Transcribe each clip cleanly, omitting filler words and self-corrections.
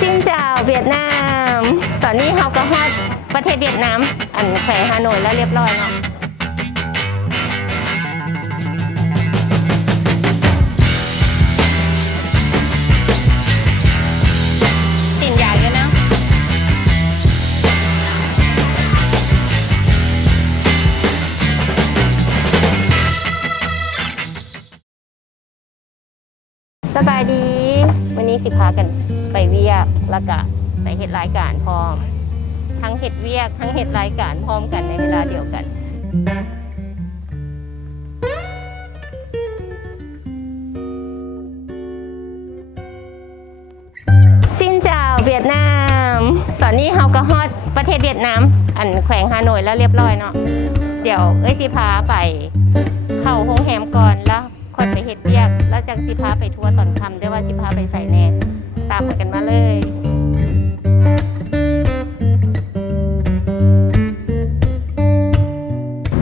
ซินเจ้าเวียดนามตอนนี้เราก็ฮอดประเทศเวียดนามอันแขวงฮานอยแล้วเรียบร้อยเนาะสินอยากเลยนะสบายดีวันนี้สิพากันไปเวียกแล้วก็ไปเฮ็ดรายการพร้อมทั้งเฮ็ดเวียกทั้งเฮ็ดรายการพร้อมกันในเวลาเดียวกันซินเจ้าเวียดนามตอนนี้เราก็ฮอดประเทศเวียดนามอันแขวงฮานอยแล้วเรียบร้อยเนาะเดี๋ยวสิพาไปเข้าโรงแรมก่อนแล้วคนไปเฮ็ดเวียกแล้วจังสิพาไปทัวร์ตอนค่ำด้วยว่าสิพาไปใส่แน่ตามกันมาเลย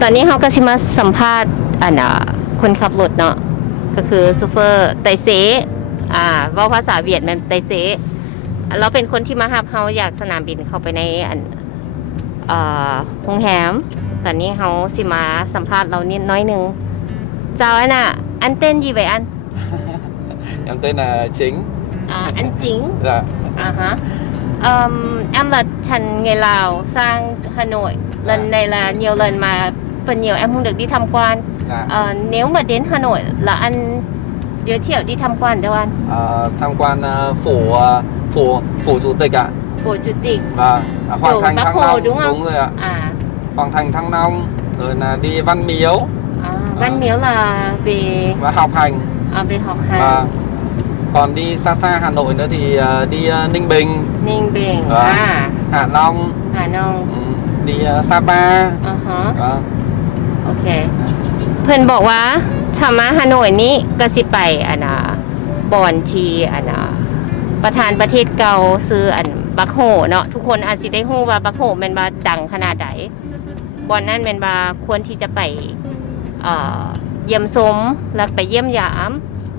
ตอนนี้เขาก็สิมาสัมภาษณ์คนขับรถเนาะก็คือซูเฟอร์ไตเซว่าภาษาเวียดมันไตเซเราเป็นคนที่มารับเขาอยากสนามบินเข้าไปในโรงแรมตอนนี้เขาสิมาสัมภาษณ์เรานิดน้อยนึงเจ้าanh tên gì vậy anh? Em tên là Chính. Anh Chính. Dạ. Em là Trần người Lào sang Hà Nội. Lần này là nhiều lần mà phần nhiều em không được đi tham quan. Nếu mà đến Hà Nội là anh giới thiệu đi tham quan đâu anh? Tham quan phủ chủ tịch ạ. Phủ chủ tịch. Hoàng thành Thăng Long đúng không? Đúng rồi ạ. Hoàng thành Thăng Long rồi là đi Văn Miếu. Văn Miếu là về học hành. Về học hành. Còn đi xa xa Hà Nội nữa thì đi Ninh Bình. Ninh Bình. Hạ Long. Hạ Long. Đi Sapa. โอเคเพื่อนบอกว่าถ้ามาฮานอยนี้ก็สิไปบอนที่ประธานประเทศเก่าซื้อบักโฮเนาะทุกคนอาจสิได้ฮู้ว่าบักโฮแม่นว่าดังขนาดใดบอนนั้นแม่นว่าควรที่จะไปเยี่ยมชมแล้วไปเยี่ยมยาม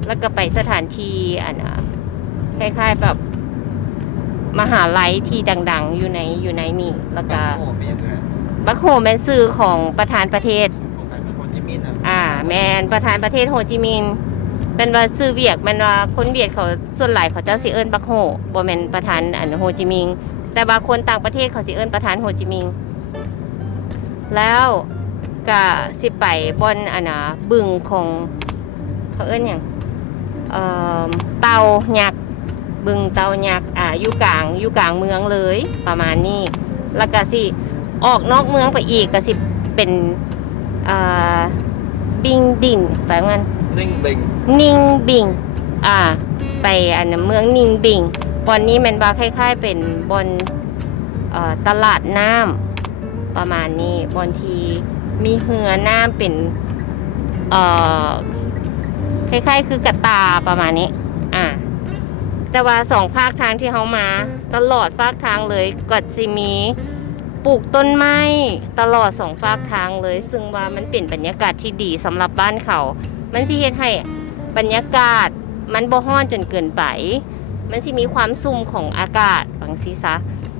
แล้วก็ไปสถานที่คล้ายๆแบบมหาลัยที่ดังๆอยู่ในนี่แล้วก็บักโฮแม่นชื่อของประธานประเทศแมนประธานประเทศโฮจิมินห์เป็นว่าชื่อเวียกแม่นว่าคนเวียดเขาส่วนหลายเขาจะสิเอิ้นบักโฮบ่แม่นประธานโฮจิมินห์แต่บางคนต่างประเทศเขาสิเอิ้นประธานโฮจิมินห์แล้วก็สิไปบอนบึงของเขาเอิ้นหยังเตายักษ์บึงเตายักษ์อยู่กลางเมืองเลยประมาณนี้แล้วก็สิออกนอกเมืองไปอีกก็สิเป็นบิงดินไปงั้นนิงบิงไปเมืองนิงบิงบอนนี้มันว่าคล้ายๆเป็นบอนตลาดน้ำประมาณนี้บอนที่มีเหือน้ำเป็นคล้ายๆคือกระตาประมาณนี้แต่ว่าสองภาคทางที่เขามาตลอดภาคทางเลยก็จะมีปลูกต้นไม้ตลอดสองภาคทางเลยซึ่งว่ามันเป็นบรรยากาศที่ดีสำหรับบ้านเขามันสิเฮ็ดให้บรรยากาศมันบ่ร้อนจนเกินไปมันสิมีความซุ่มของอากาศบางซีซะ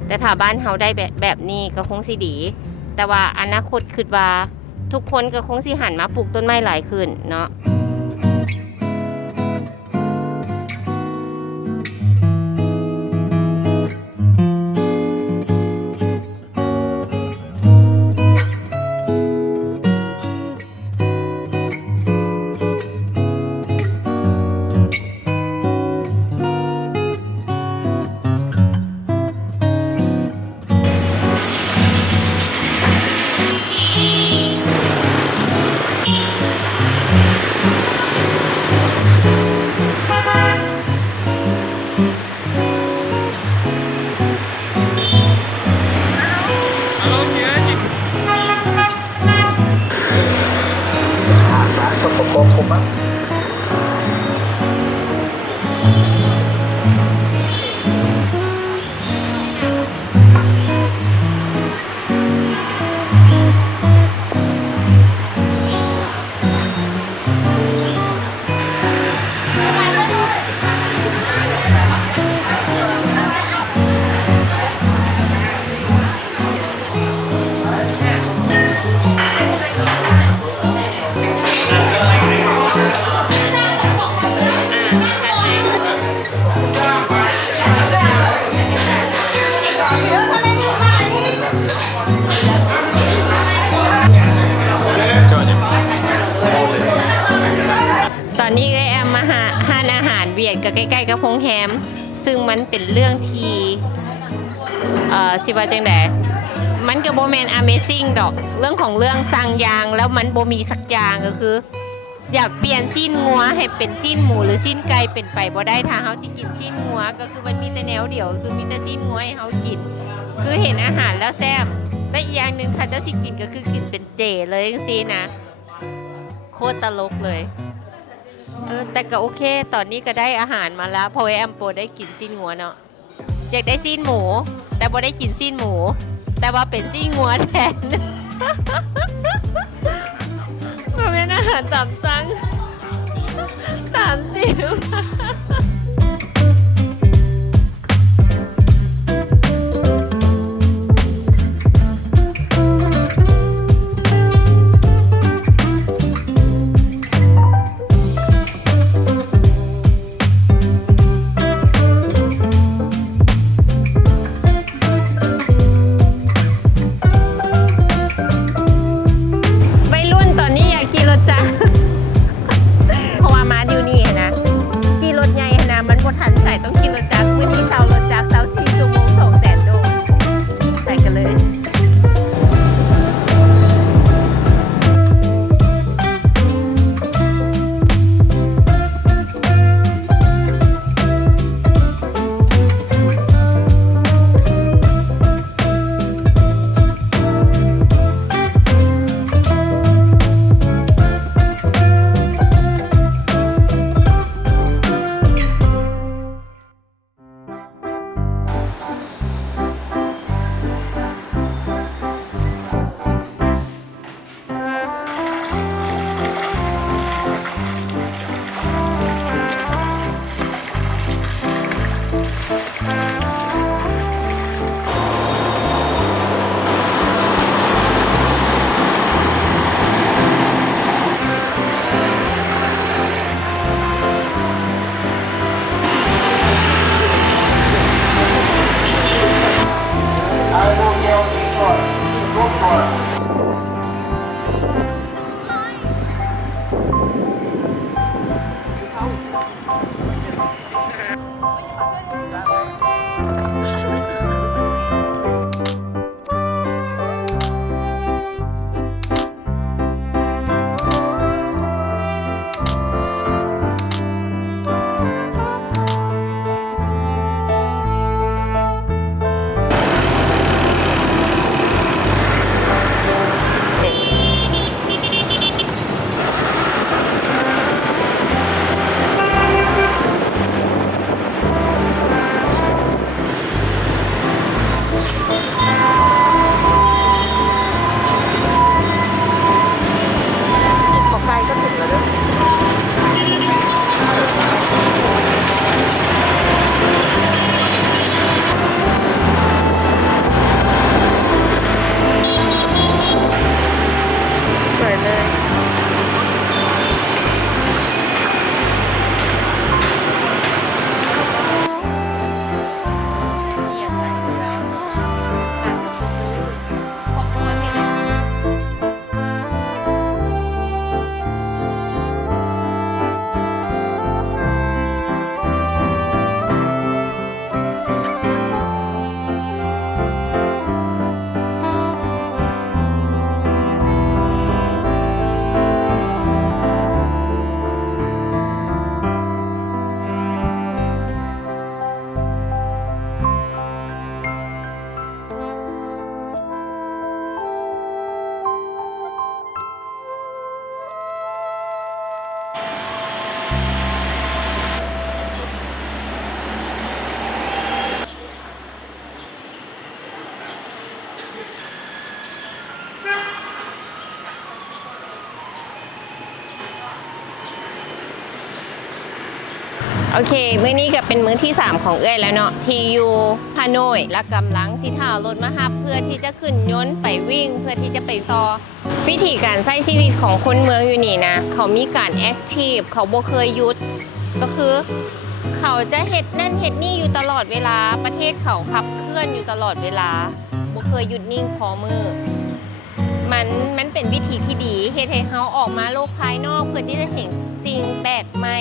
แต่ถ้าบ้านเขาได้แบบนี้ก็คงสิดีแต่ว่าอนาคตคิดว่าทุกคนก็คงสิหันมาปลูกต้นไม้หลายขึ้นเนาะ ก็ใกล้ๆกับโรงแรมซึ่งมันเป็นเรื่องที่สิว่าจังได๋มันก็บ่แม่น Amazing ดอกเรื่องของเรื่องสั่งอย่างแล้วมันบ่มีสักอย่างก็คือ อยากเปลี่ยนซีนงัวให้เป็นซีนหมูหรือซีนไก่เป็นไปบ่ได้ถ้าเฮาสิกินซีนงัวก็คือมันมีแต่แนวเดียวคือมีแต่ซีนงัวให้เฮากินคือเห็นอาหารแล้วแซ่บและอีกอย่างนึงถ้าเจ้าสิกินก็คือกินเป็นเจเลยจังซี่นะโคตรตลกเลยแต่ก็โอเคตอนนี้ก็ได้อาหารมาแล้วเพราะว่าแอมโปได้กินซีนงัวเนาะอยากได้ซีนหมูแต่บ่ได้กินซีนหมูแต่ว่าเป็นซีนงัวแทน มันเป็นอาหารตามสั่งตามจิ๋วต้องขี่รถจักรมื้อนี้เซารถจักรเซา4 ชั่วโมง 200,000 โลไปกันเลยโอเคมื้อนี้ก็เป็นมื้อที่ 3 ของเอ้ยแล้วเนาะที่อยู่ฮานอยและกำลังสิท่ารถมาฮับเพื่อที่จะขึ้นยนต์ไปวิ่งเพื่อที่จะไปต่อวิธีการใช้ชีวิตของคนเมืองอยู่นี่นะเขามีการแอคทีฟเขาบ่เคยหยุดก็คือเขาจะเฮ็ดนั่นเฮ็ดนี่อยู่ตลอดเวลาประเทศเขาขับเคลื่อนอยู่ตลอดเวลาบ่เคยหยุดนิ่งพอมือมันเป็นวิธีที่ดีเฮ็ดให้เฮาออกมาโลกภายนอกเพื่อที่จะเห็นสิ่งแปลกใหม่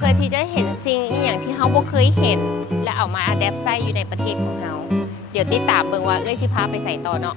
เพื่อ พื่อที่จะเห็นสิ่งอีอย่างที่เขาบ่เคยเห็น และเอามาอัดแอปใส่อยู่ในประเทศของเราเดี๋ยวติดตามเบิ่งว่าเอ้ยสิพาไปใส่ต่อเนาะ